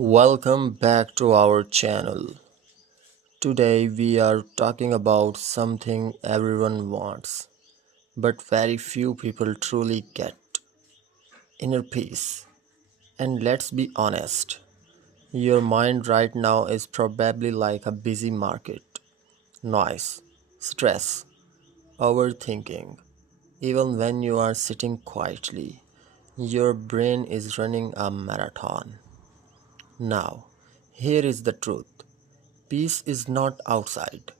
Welcome back to our channel. Today we are talking about something everyone wants, but very few people truly get: inner peace. And let's be honest, your mind right now is probably like a busy market. Noise, stress, overthinking. Even when you are sitting quietly, your brain is running a marathon. Now, here is the truth. Peace is not outside,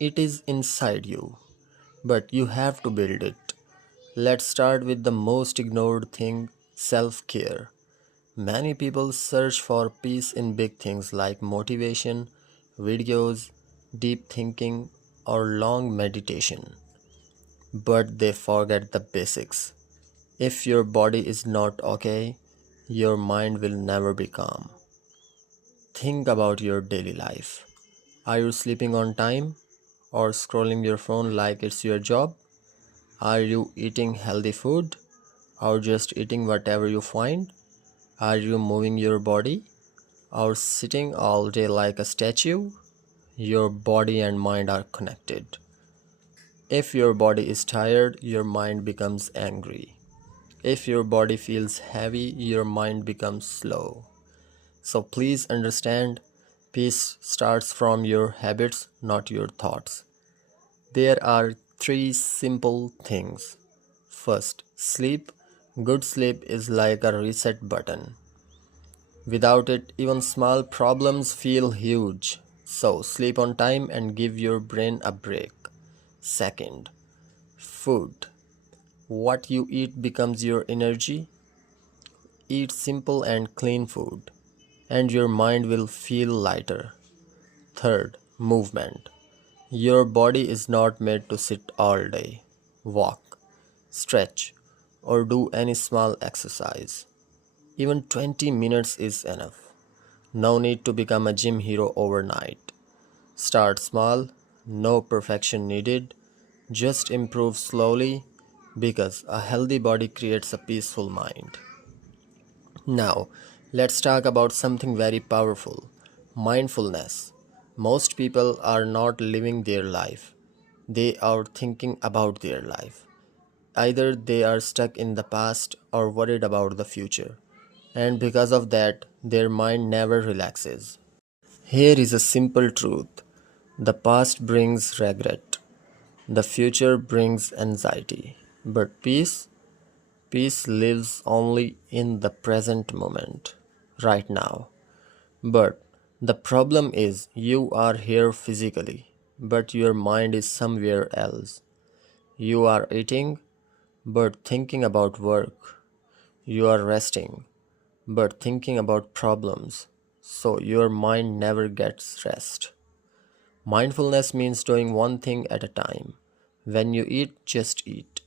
it is inside you, but you have to build it. Let's start with the most ignored thing: self care. Many people search for peace in big things like motivation, videos, deep thinking, or long meditation, but they forget the basics. If your body is not okay, your mind will never be calm. Think about your daily life. Are you sleeping on time or scrolling your phone like it's your job? Are you eating healthy food or just eating whatever you find? Are you moving your body or sitting all day like a statue? Your body and mind are connected. If your body is tired, your mind becomes angry. If your body feels heavy, your mind becomes slow. So please understand, peace starts from your habits, not your thoughts. There are three simple things. First, sleep. Good sleep is like a reset button. Without it, even small problems feel huge. So, sleep on time and give your brain a break. Second, food. What you eat becomes your energy. Eat simple and clean food, and your mind will feel lighter. Third, movement. Your body is not made to sit all day. Walk, stretch, or do any small exercise. Even 20 minutes is enough. No need to become a gym hero overnight. Start small, no perfection needed. Just improve slowly because a healthy body creates a peaceful mind. Now, let's talk about something very powerful: mindfulness. Most people are not living their life, they are thinking about their life. Either they are stuck in the past or worried about the future, and because of that, their mind never relaxes. Here is a simple truth: the past brings regret, the future brings anxiety, but peace lives only in the present moment, right now. But the problem is, you are here physically, but your mind is somewhere else. You are eating, but thinking about work. You are resting, but thinking about problems. So your mind never gets rest. Mindfulness means doing one thing at a time. When you eat, just eat.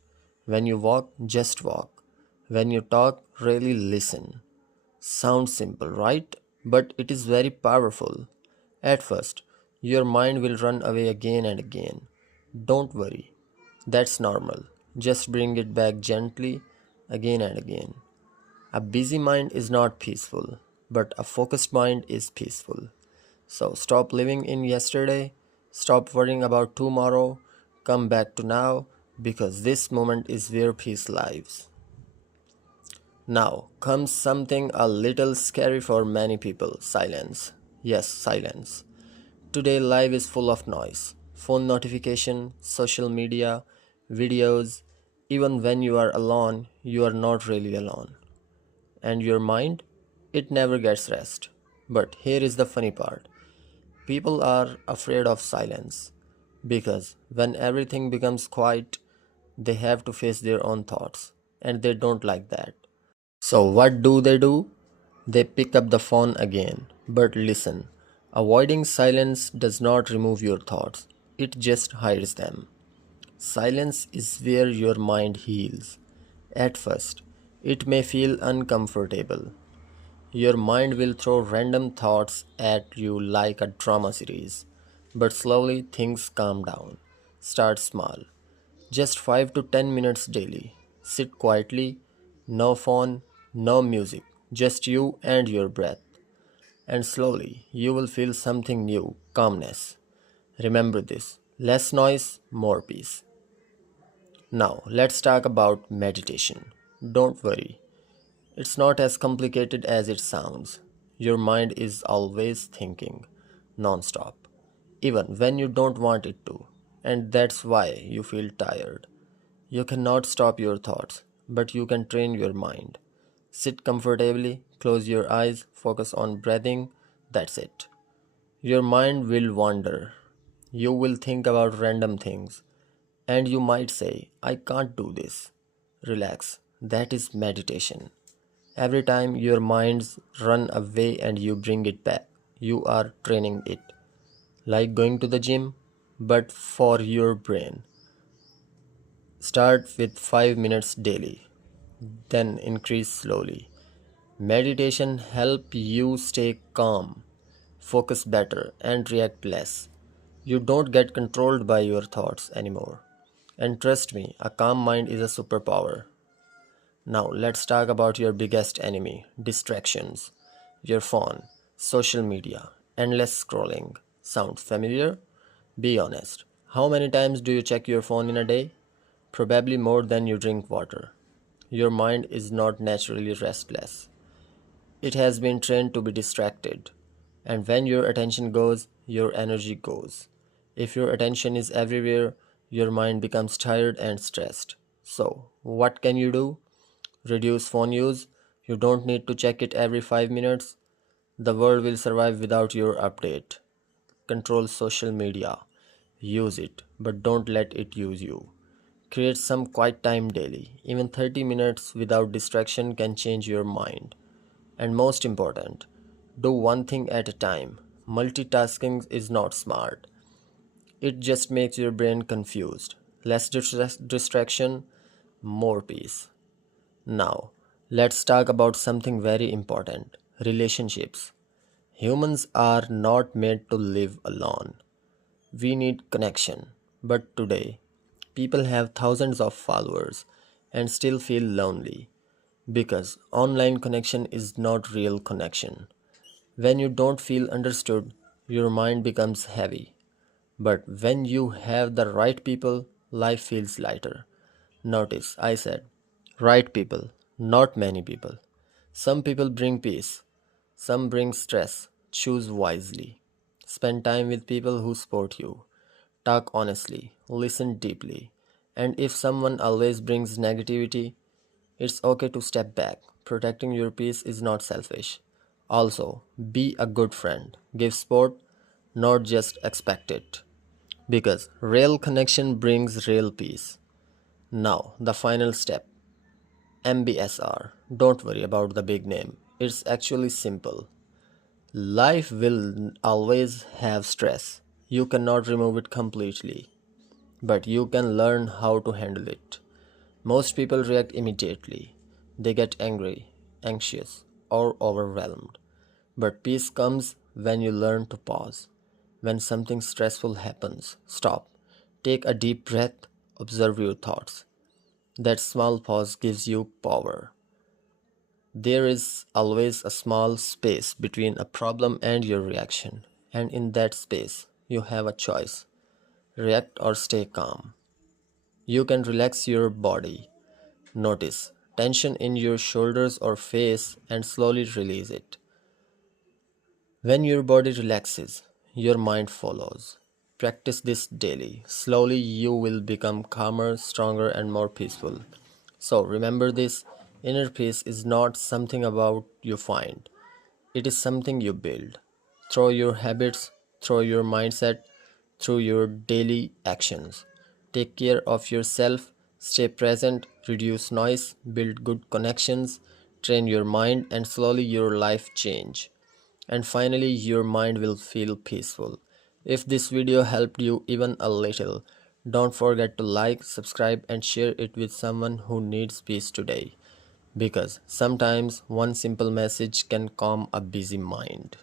When you walk, just walk. When you talk, really listen. Sounds simple, right? But it is very powerful. At first, your mind will run away again and again. Don't worry, that's normal. Just bring it back gently again and again. A busy mind is not peaceful, but a focused mind is peaceful. So stop living in yesterday, stop worrying about tomorrow, come back to now because this moment is where peace lives. Now comes something a little scary for many people: silence. Yes, silence. Today, life is full of noise: phone notification, social media, videos. Even when you are alone, you are not really alone. And your mind? It never gets rest. But here is the funny part: people are afraid of silence because when everything becomes quiet, they have to face their own thoughts, and they don't like that. So, what do? They pick up the phone again. But listen, avoiding silence does not remove your thoughts, it just hides them. Silence is where your mind heals. At first, it may feel uncomfortable. Your mind will throw random thoughts at you like a drama series. But slowly things calm down. Start small. Just 5 to 10 minutes daily. Sit quietly, no phone, no music, just you and your breath. and slowly you will feel something new, calmness. Remember this, less noise, more peace. Now, let's talk about meditation. Don't worry, it's not as complicated as it sounds. Your mind is always thinking, non-stop, even when you don't want it to, and that's why you feel tired. You cannot stop your thoughts, but you can train your mind. Sit comfortably, close your eyes, focus on breathing, that's it. Your mind will wander. You will think about random things, and you might say, I can't do this. Relax, that is meditation. Every time your minds run away and you bring it back, you are training it. Like going to the gym, but for your brain. Start with 5 minutes daily, then increase slowly. Meditation help you stay calm, focus better and react less. You don't get controlled by your thoughts anymore. And trust me, a calm mind is a superpower. Now, let's talk about your biggest enemy, distractions. Your phone, social media, endless scrolling. Sound familiar? Be honest. How many times do you check your phone in a day? Probably more than you drink water. Your mind is not naturally restless. It has been trained to be distracted. And when your attention goes, your energy goes. If your attention is everywhere, your mind becomes tired and stressed. So, what can you do? Reduce phone use. You don't need to check it every 5 minutes. The world will survive without your update. Control social media. Use it, but don't let it use you. Create some quiet time daily. Even 30 minutes without distraction can change your mind. And most important, do one thing at a time. Multitasking is not smart. It just makes your brain confused. Less distraction, more peace. Now, let's talk about something very important, relationships. Humans are not made to live alone. We need connection. But today, people have thousands of followers and still feel lonely because online connection is not real connection. When you don't feel understood, your mind becomes heavy. But when you have the right people, life feels lighter. Notice, I said, right people, not many people. Some people bring peace, some bring stress. Choose wisely. Spend time with people who support you. Talk honestly, listen deeply. And if someone always brings negativity, it's okay to step back. Protecting your peace is not selfish. Also, be a good friend. Give support, not just expect it. Because real connection brings real peace. Now, the final step, MBSR. Don't worry about the big name. It's actually simple. Life will always have stress. You cannot remove it completely, but you can learn how to handle it. Most people react immediately. They get angry, anxious, or overwhelmed. But peace comes when you learn to pause. When something stressful happens, stop. Take a deep breath, observe your thoughts. That small pause gives you power. There is always a small space between a problem and your reaction, and in that space, you have a choice, react or stay calm. You can relax your body. Notice tension in your shoulders or face and slowly release it. When your body relaxes, your mind follows. Practice this daily. Slowly, you will become calmer, stronger, and more peaceful. So, remember this, inner peace is not something about you find, it is something you build. Through your habits, through your mindset, through your daily actions. Take care of yourself, stay present, reduce noise, build good connections, train your mind, and slowly your life change. And finally, your mind will feel peaceful. If this video helped you even a little, don't forget to like, subscribe, and share it with someone who needs peace today. Because sometimes one simple message can calm a busy mind.